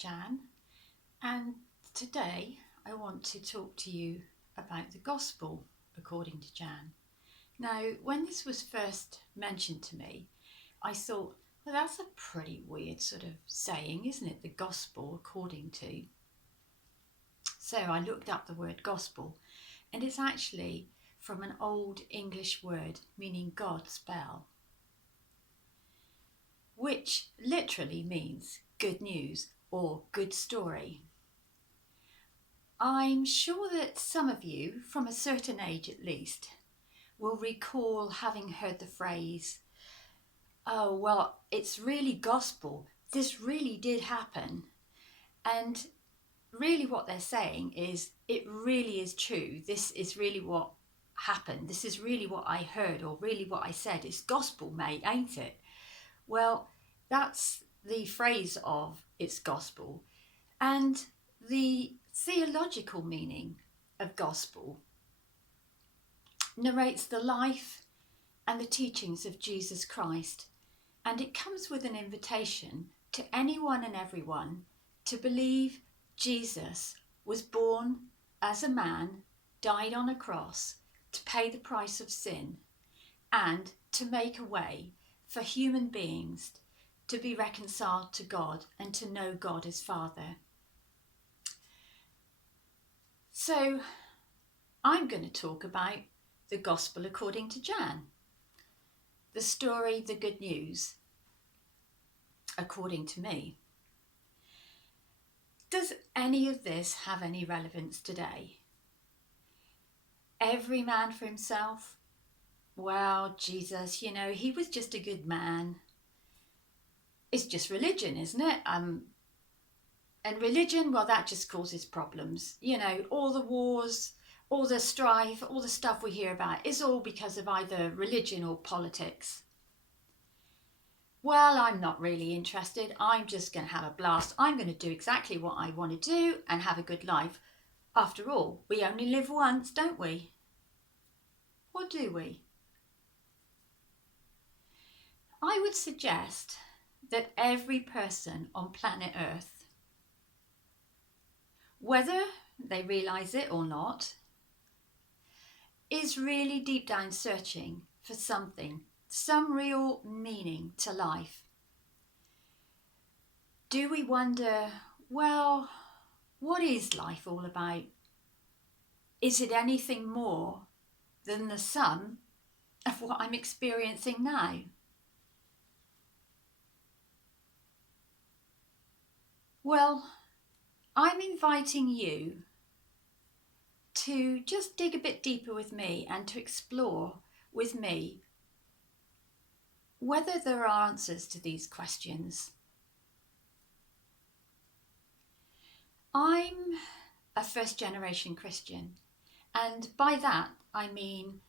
Jan, and today I want to talk to you about the Gospel according to Jan. Now, when this was first mentioned to me, I thought, well, that's a pretty weird sort of saying, isn't it? The Gospel according to. So I looked up the word Gospel, and it's actually from an old English word meaning God's bell, which literally means good news or good story. I'm sure that some of you, from a certain age at least, will recall having heard the phrase, oh, well, it's really gospel. This really did happen. And really what they're saying is, it really is true. This is really what happened. This is really what I heard, or really what I said. It's gospel, mate, ain't it? Well, that's the phrase of it's gospel. And the theological meaning of gospel narrates the life and the teachings of Jesus Christ, and it comes with an invitation to anyone and everyone to believe Jesus was born as a man, died on a cross to pay the price of sin, and to make a way for human beings to be reconciled to God and to know God as Father. So I'm going to talk about the Gospel according to Jan, the story, the good news, according to me. Does any of this have any relevance today? Every man for himself? Well, Jesus, he was just a good man. It's just religion, isn't it? And religion, well, that just causes problems. All the wars, all the strife, all the stuff we hear about is all because of either religion or politics. Well, I'm not really interested. I'm just going to have a blast. I'm going to do exactly what I want to do and have a good life. After all, we only live once, don't we? Or do we? I would suggest that every person on planet Earth, whether they realise it or not, is really deep down searching for something, some real meaning to life. Do we wonder, well, what is life all about? Is it anything more than the sum of what I'm experiencing now? Well, I'm inviting you to just dig a bit deeper with me and to explore with me whether there are answers to these questions. I'm a first-generation Christian, and by that I mean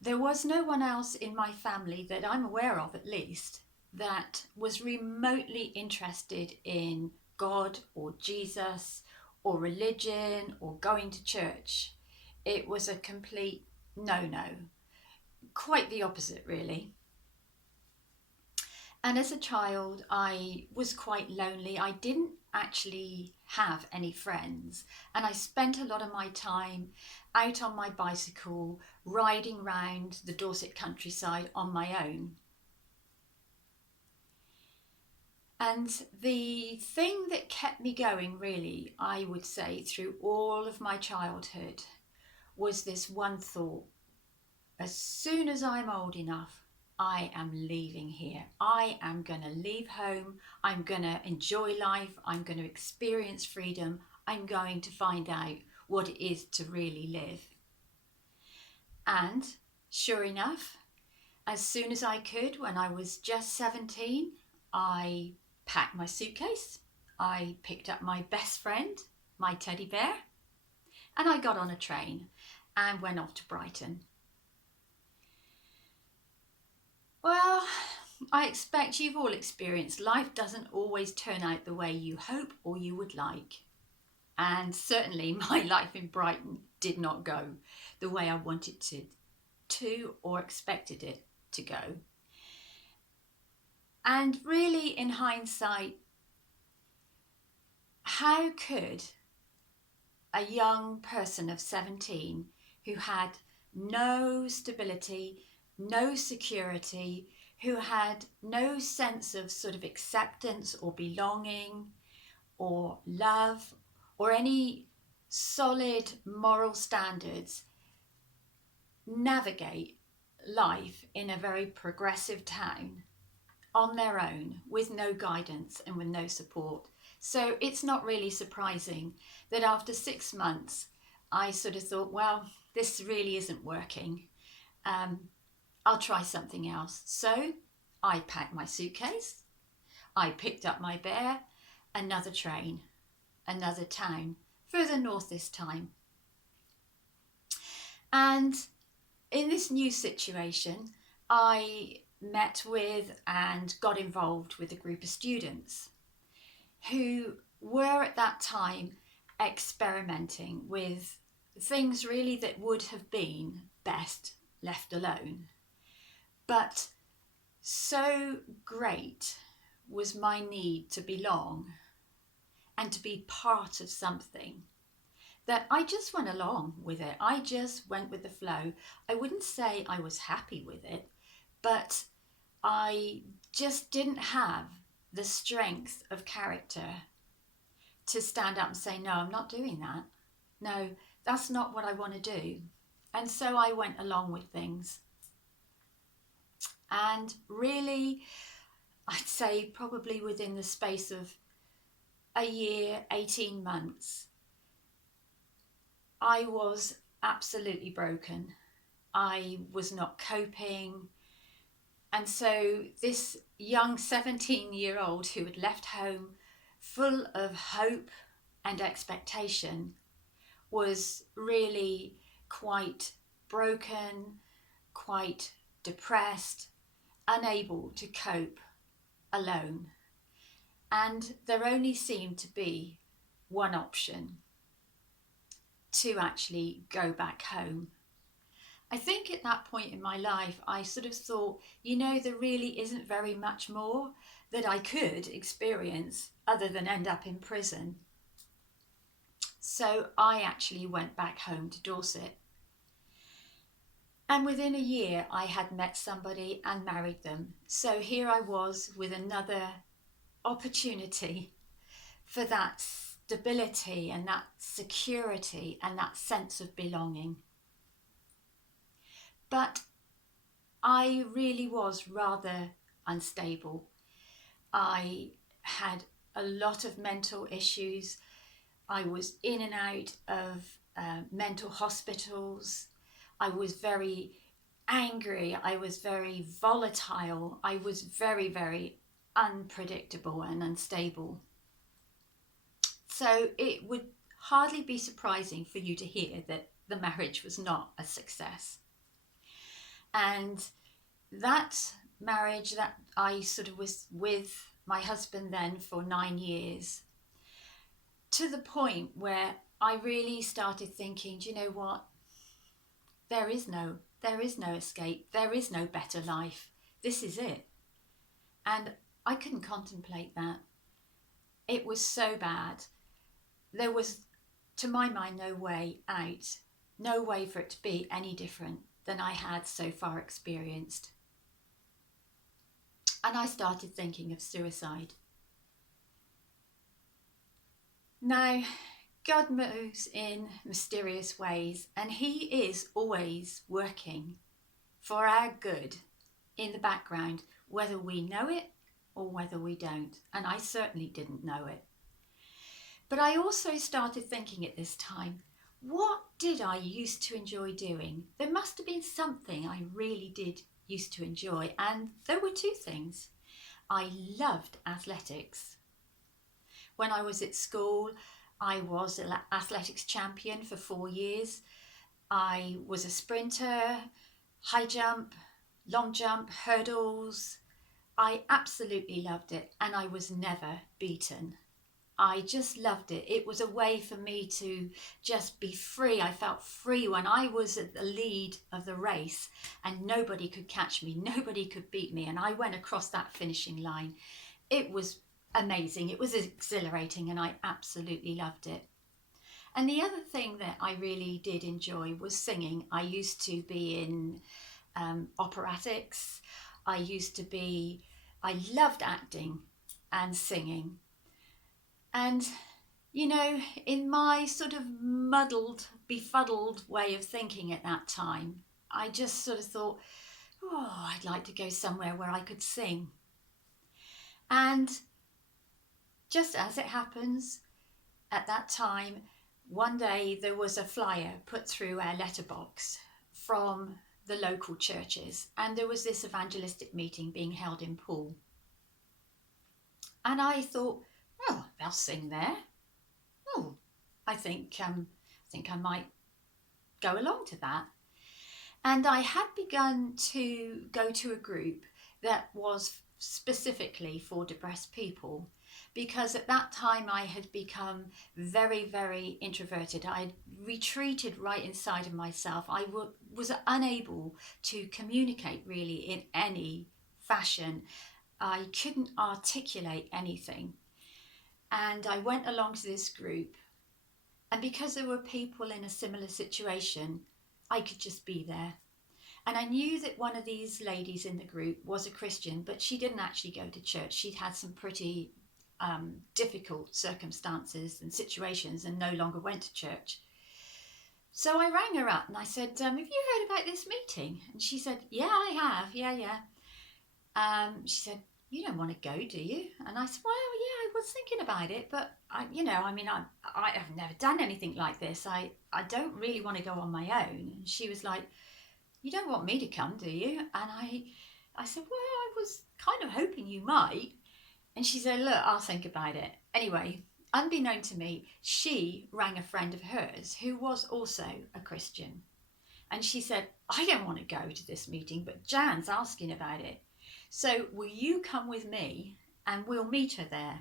there was no one else in my family that I'm aware of, at least, that was remotely interested in God or Jesus or religion or going to church. It was a complete no-no. Quite the opposite, really. And as a child, I was quite lonely. I didn't actually have any friends, and I spent a lot of my time out on my bicycle, riding round the Dorset countryside on my own. And the thing that kept me going, really, I would say, through all of my childhood was this one thought: as soon as I'm old enough, I am leaving here. I am going to leave home. I'm going to enjoy life. I'm going to experience freedom. I'm going to find out what it is to really live. And sure enough, as soon as I could, when I was just 17, I packed my suitcase. I picked up my best friend, my teddy bear, and I got on a train and went off to Brighton. Well, I expect you've all experienced life doesn't always turn out the way you hope or you would like. And certainly my life in Brighton did not go the way I wanted to or expected it to go. And really, in hindsight, how could a young person of 17 who had no stability, no security, who had no sense of sort of acceptance or belonging or love or any solid moral standards, navigate life in a very progressive town on their own with no guidance and with no support? So it's not really surprising that after 6 months, I sort of thought, well, this really isn't working. I'll try something else. So I packed my suitcase, I picked up my bear, another train, another town, further north this time. And in this new situation, I met with and got involved with a group of students who were at that time experimenting with things really that would have been best left alone. But so great was my need to belong and to be part of something that I just went along with it. I just went with the flow. I wouldn't say I was happy with it, but I just didn't have the strength of character to stand up and say, no, I'm not doing that. No, that's not what I want to do. And so I went along with things. And really, I'd say probably within the space of a year, 18 months, I was absolutely broken. I was not coping. And so this young 17-year-old who had left home full of hope and expectation was really quite broken, quite depressed, unable to cope alone. And there only seemed to be one option: to actually go back home. I think at that point in my life, I sort of thought, there really isn't very much more that I could experience other than end up in prison. So I actually went back home to Dorset. And within a year, I had met somebody and married them. So here I was with another opportunity for that stability and that security and that sense of belonging. But I really was rather unstable. I had a lot of mental issues. I was in and out of mental hospitals. I was very angry. I was very volatile. I was very, very unpredictable and unstable. So it would hardly be surprising for you to hear that the marriage was not a success. And that marriage, that I sort of was with my husband then for 9 years, to the point where I really started thinking, do you know what? There is no escape. There is no better life. This is it. And I couldn't contemplate that. It was so bad. There was, to my mind, no way out. No way for it to be any different than I had so far experienced. And I started thinking of suicide. Now, God moves in mysterious ways, and He is always working for our good in the background, whether we know it or whether we don't. And I certainly didn't know it. But I also started thinking at this time, what did I used to enjoy doing? There must have been something I really did used to enjoy, and there were two things. I loved athletics. When I was at school, I was an athletics champion for 4 years. I was a sprinter, high jump, long jump, hurdles. I absolutely loved it, and I was never beaten. I just loved it. It was a way for me to just be free. I felt free when I was at the lead of the race and nobody could catch me, nobody could beat me, and I went across that finishing line. It was amazing. It was exhilarating and I absolutely loved it. And the other thing that I really did enjoy was singing. I used to be in operatics. I loved acting and singing. And, in my sort of muddled, befuddled way of thinking at that time, I just sort of thought, oh, I'd like to go somewhere where I could sing. And just as it happens, at that time, one day there was a flyer put through our letterbox from the local churches, and there was this evangelistic meeting being held in Poole. And I thought, oh, they'll sing there. Oh, I think I might go along to that. And I had begun to go to a group that was specifically for depressed people, because at that time I had become very, very introverted. I had retreated right inside of myself. I was unable to communicate really in any fashion. I couldn't articulate anything. And I went along to this group, and because there were people in a similar situation, I could just be there. And I knew that one of these ladies in the group was a Christian, but she didn't actually go to church. She'd had some pretty difficult circumstances and situations and no longer went to church. So I rang her up and I said, have you heard about this meeting? And she said, yeah, I have. Yeah. She said, you don't want to go, do you? And I said, well, yeah, I was thinking about it, but I have never done anything like this. I don't really want to go on my own. And she was like, you don't want me to come, do you? And I said, well, I was kind of hoping you might. And she said, look, I'll think about it. Anyway, unbeknown to me, she rang a friend of hers who was also a Christian. And she said, I don't want to go to this meeting, but Jan's asking about it. So will you come with me and we'll meet her there?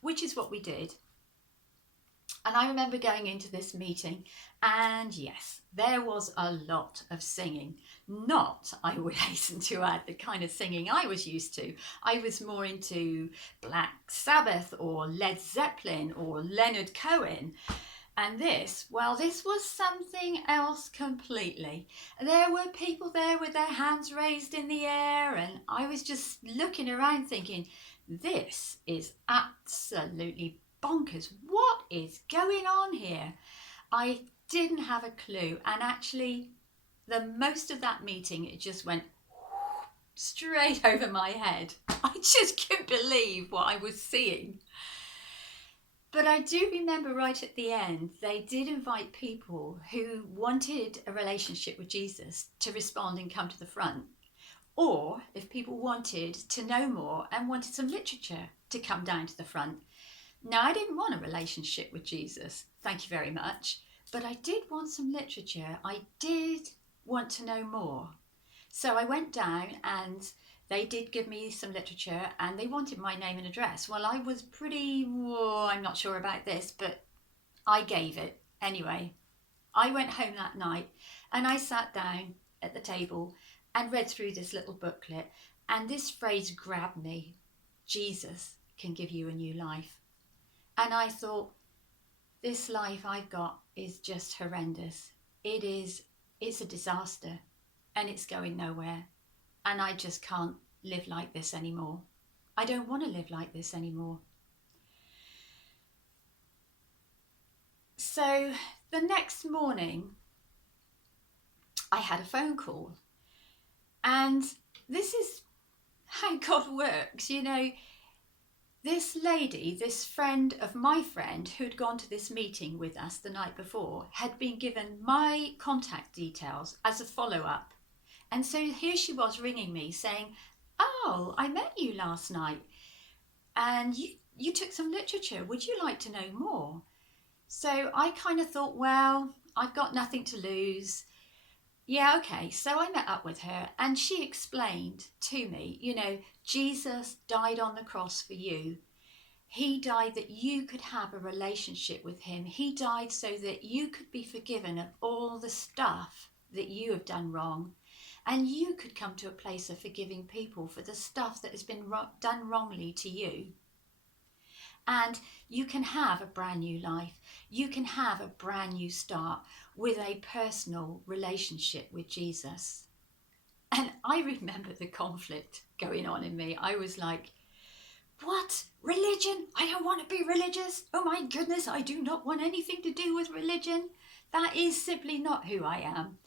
Which is what we did. And I remember going into this meeting, and yes, there was a lot of singing. Not, I would hasten to add, the kind of singing I was used to. I was more into Black Sabbath or Led Zeppelin or Leonard Cohen. And this was something else completely. There were people there with their hands raised in the air, and I was just looking around thinking, this is absolutely bonkers. What is going on here? I didn't have a clue. And actually, the most of that meeting, it just went straight over my head. I just couldn't believe what I was seeing. But I do remember right at the end, they did invite people who wanted a relationship with Jesus to respond and come to the front. Or if people wanted to know more and wanted some literature to come down to the front. Now, I didn't want a relationship with Jesus, thank you very much, but I did want some literature. I did want to know more. So I went down and they did give me some literature and they wanted my name and address. Well, I was I'm not sure about this, but I gave it. Anyway, I went home that night and I sat down at the table and read through this little booklet, and this phrase grabbed me: Jesus can give you a new life. And I thought, this life I've got is just horrendous. It's a disaster and it's going nowhere. And I just can't live like this anymore. I don't want to live like this anymore. So the next morning, I had a phone call. And this is how God works, This lady, this friend of my friend who'd gone to this meeting with us the night before, had been given my contact details as a follow-up. And so here she was ringing me saying, oh, I met you last night and you took some literature. Would you like to know more? So I kind of thought, well, I've got nothing to lose. Yeah, okay. So I met up with her and she explained to me, Jesus died on the cross for you. He died that you could have a relationship with him. He died so that you could be forgiven of all the stuff that you have done wrong. And you could come to a place of forgiving people for the stuff that has been done wrongly to you. And you can have a brand new life. You can have a brand new start with a personal relationship with Jesus. And I remember the conflict going on in me. I was like, what? Religion? I don't want to be religious. Oh my goodness, I do not want anything to do with religion. That is simply not who I am.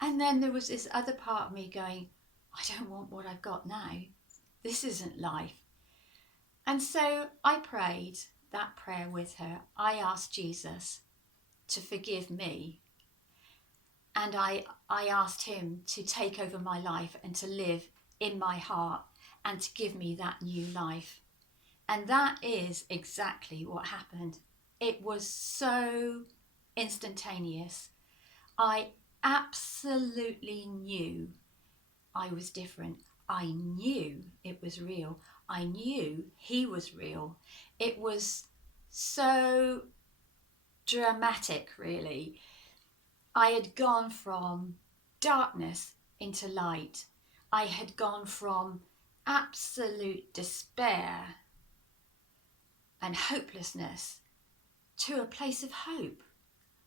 And then there was this other part of me going, I don't want what I've got now. This isn't life. And so I prayed that prayer with her. I asked Jesus to forgive me. And I asked him to take over my life and to live in my heart and to give me that new life. And that is exactly what happened. It was so instantaneous. I absolutely knew I was different. I knew it was real. I knew he was real. It was so dramatic, really. I had gone from darkness into light. I had gone from absolute despair and hopelessness to a place of hope.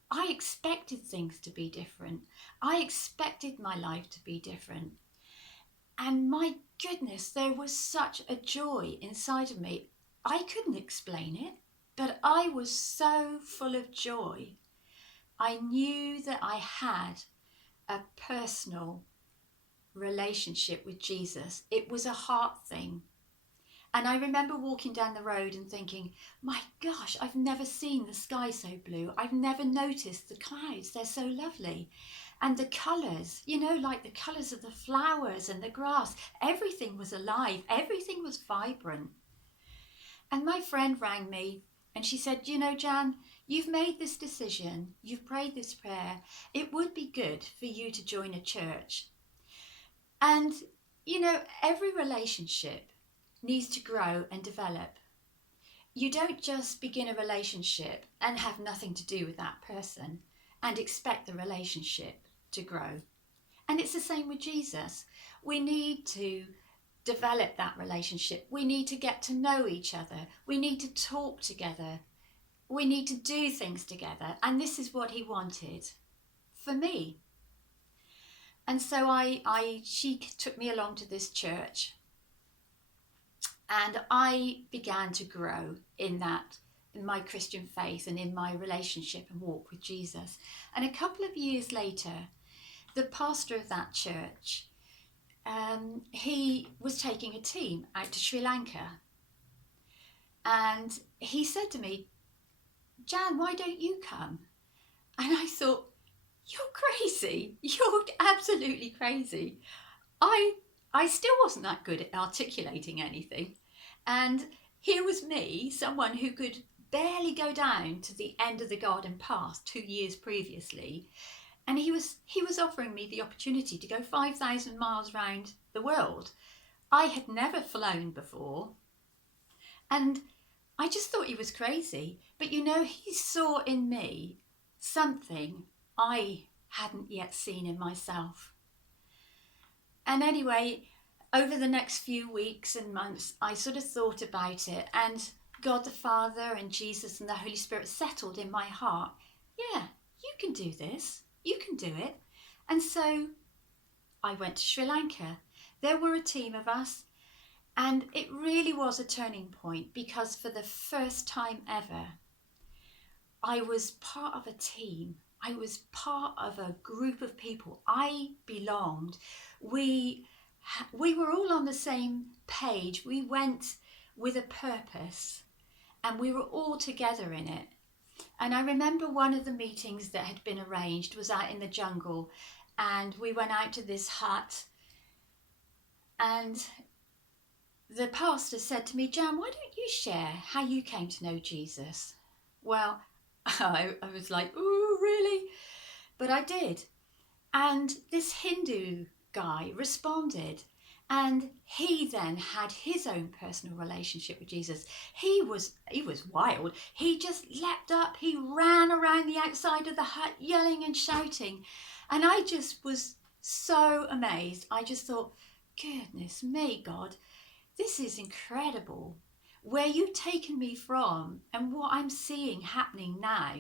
I expected things to be different. I expected my life to be different. And my goodness, there was such a joy inside of me. I couldn't explain it, but I was so full of joy. I knew that I had a personal relationship with Jesus. It was a heart thing. And I remember walking down the road and thinking, my gosh, I've never seen the sky so blue. I've never noticed the clouds. They're so lovely. And the colours, like the colours of the flowers and the grass, everything was alive. Everything was vibrant. And my friend rang me and she said, Jan, you've made this decision. You've prayed this prayer. It would be good for you to join a church. And, every relationship needs to grow and develop. You don't just begin a relationship and have nothing to do with that person and expect the relationship to grow. And it's the same with Jesus. We need to develop that relationship. We need to get to know each other. We need to talk together. We need to do things together. And this is what he wanted for me. And so she took me along to this church. And I began to grow in my Christian faith and in my relationship and walk with Jesus. And a couple of years later, the pastor of that church, he was taking a team out to Sri Lanka. And he said to me, Jan, why don't you come? And I thought, you're crazy. You're absolutely crazy. I still wasn't that good at articulating anything. And here was me, someone who could barely go down to the end of the garden path 2 years previously. And he was offering me the opportunity to go 5,000 miles around the world. I had never flown before. And I just thought he was crazy. But he saw in me something I hadn't yet seen in myself. And anyway, over the next few weeks and months, I sort of thought about it, and God the Father and Jesus and the Holy Spirit settled in my heart. Yeah, you can do this. You can do it. And so I went to Sri Lanka. There were a team of us, and it really was a turning point, because for the first time ever, I was part of a team. I was part of a group of people. I belonged. We were all on the same page. We went with a purpose, and we were all together in it. And I remember one of the meetings that had been arranged was out in the jungle, and we went out to this hut, and the pastor said to me, Jan, why don't you share how you came to know Jesus? Well, I was like, ooh, really? But I did. And this Hindu guy responded, and he then had his own personal relationship with Jesus. He was wild. He just leapt up. He ran around the outside of the hut yelling and shouting. And I just was so amazed. I just thought, goodness me, God, this is incredible. where you've taken me from and what I'm seeing happening now.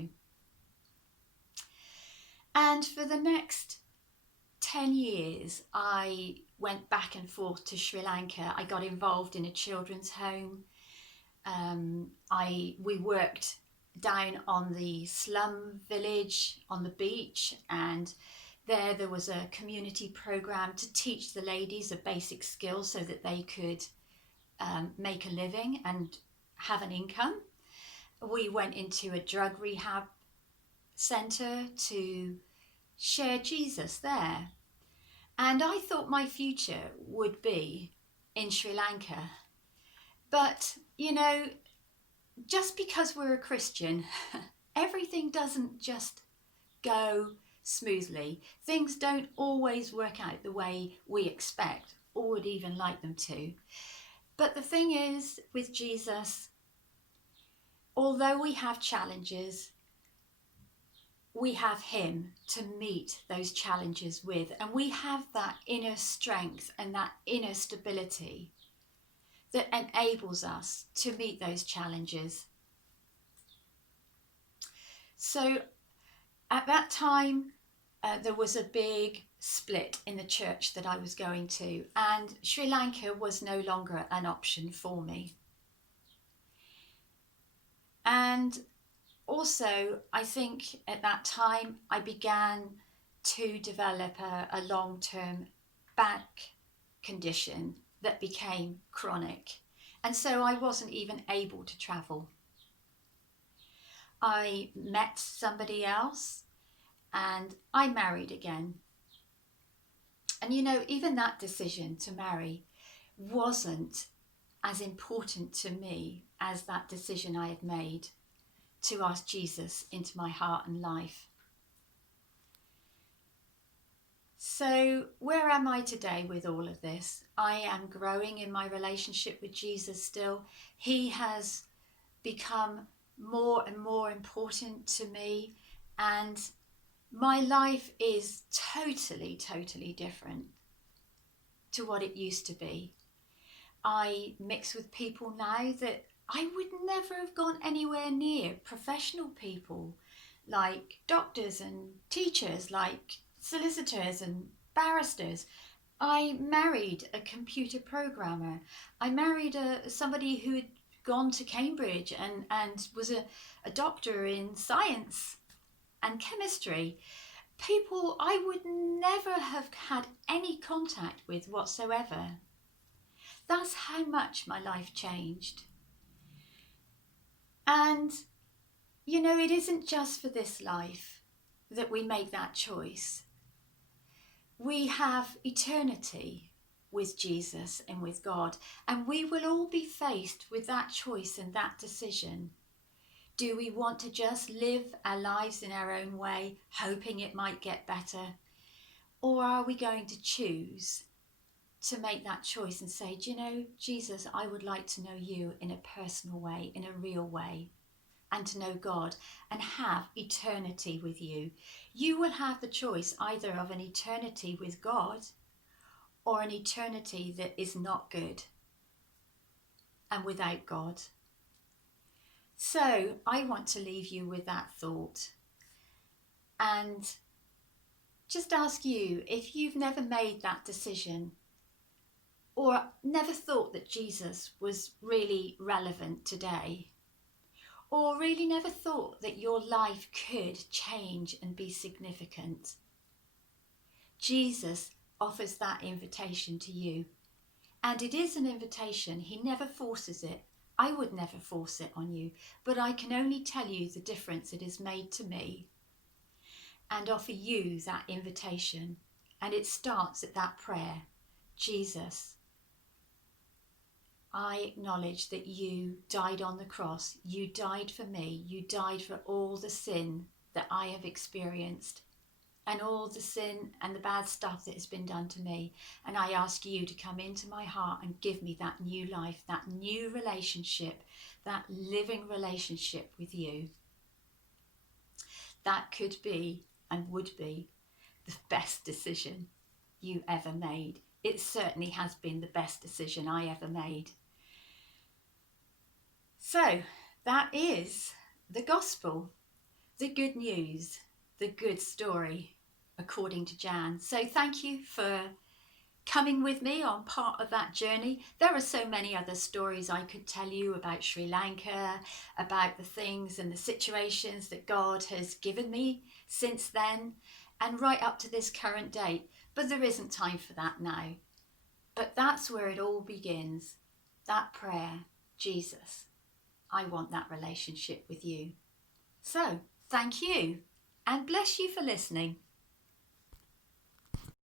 And for the next 10 years, I went back and forth to Sri Lanka. I got involved in a children's home. We worked down on the slum village on the beach, and there was a community program to teach the ladies a basic skill so that they could make a living and have an income. We went into a drug rehab centre to share Jesus there. And I thought my future would be in Sri Lanka. But, just because we're a Christian, everything doesn't just go smoothly. Things don't always work out the way we expect or would even like them to. But the thing is, with Jesus, although we have challenges, we have him to meet those challenges with, and we have that inner strength and that inner stability that enables us to meet those challenges. So at that time, there was a big split in the church that I was going to, and Sri Lanka was no longer an option for me. And also, I think at that time, I began to develop a long-term back condition that became chronic. And so I wasn't even able to travel. I met somebody else and I married again. And even that decision to marry wasn't as important to me as that decision I had made to ask Jesus into my heart and life. So where am I today with all of this? I am growing in my relationship with Jesus still. He has become more and more important to me, and my life is totally, totally different to what it used to be. I mix with people now that I would never have gone anywhere near. Professional people like doctors and teachers, like solicitors and barristers. I married a computer programmer. I married somebody who had gone to Cambridge and was a doctor in science and chemistry. People I would never have had any contact with whatsoever. That's how much my life changed. And, it isn't just for this life that we make that choice. We have eternity with Jesus and with God, and we will all be faced with that choice and that decision. Do we want to just live our lives in our own way, hoping it might get better? Or are we going to choose to make that choice and say, Jesus, I would like to know you in a personal way, in a real way, and to know God and have eternity with you. You will have the choice either of an eternity with God or an eternity that is not good and without God. So I want to leave you with that thought and just ask you, if you've never made that decision or never thought that Jesus was really relevant today, or really never thought that your life could change and be significant, Jesus offers that invitation to you. And it is an invitation. He never forces it. I would never force it on you, but I can only tell you the difference it has made to me and offer you that invitation. And it starts at that prayer. Jesus, I acknowledge that you died on the cross. You died for me. You died for all the sin that I have experienced and all the sin and the bad stuff that has been done to me. And I ask you to come into my heart and give me that new life, that new relationship, that living relationship with you. That could be and would be the best decision you ever made. It certainly has been the best decision I ever made. So that is the gospel, the good news, the good story, according to Jan. So thank you for coming with me on part of that journey. There are so many other stories I could tell you about Sri Lanka, about the things and the situations that God has given me since then and right up to this current date. But there isn't time for that now. But that's where it all begins. That prayer, Jesus, I want that relationship with you. So thank you and bless you for listening.